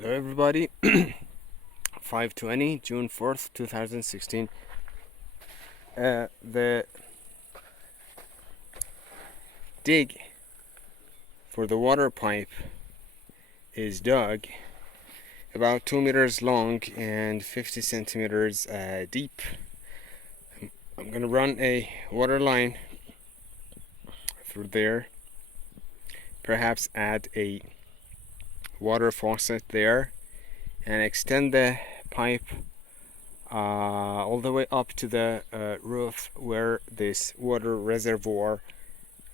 Hello everybody, 520 June 4th 2016. The dig for the water pipe is dug about 2 meters long and 50 centimeters deep. I'm gonna run a water line through there, perhaps add a water faucet there and extend the pipe all the way up to the roof where this water reservoir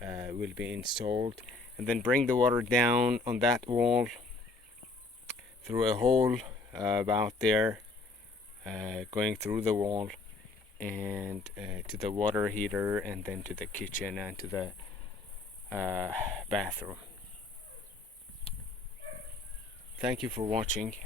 will be installed, and then bring the water down on that wall through a hole about there, going through the wall and to the water heater, and then to the kitchen and to the bathroom. Thank you for watching.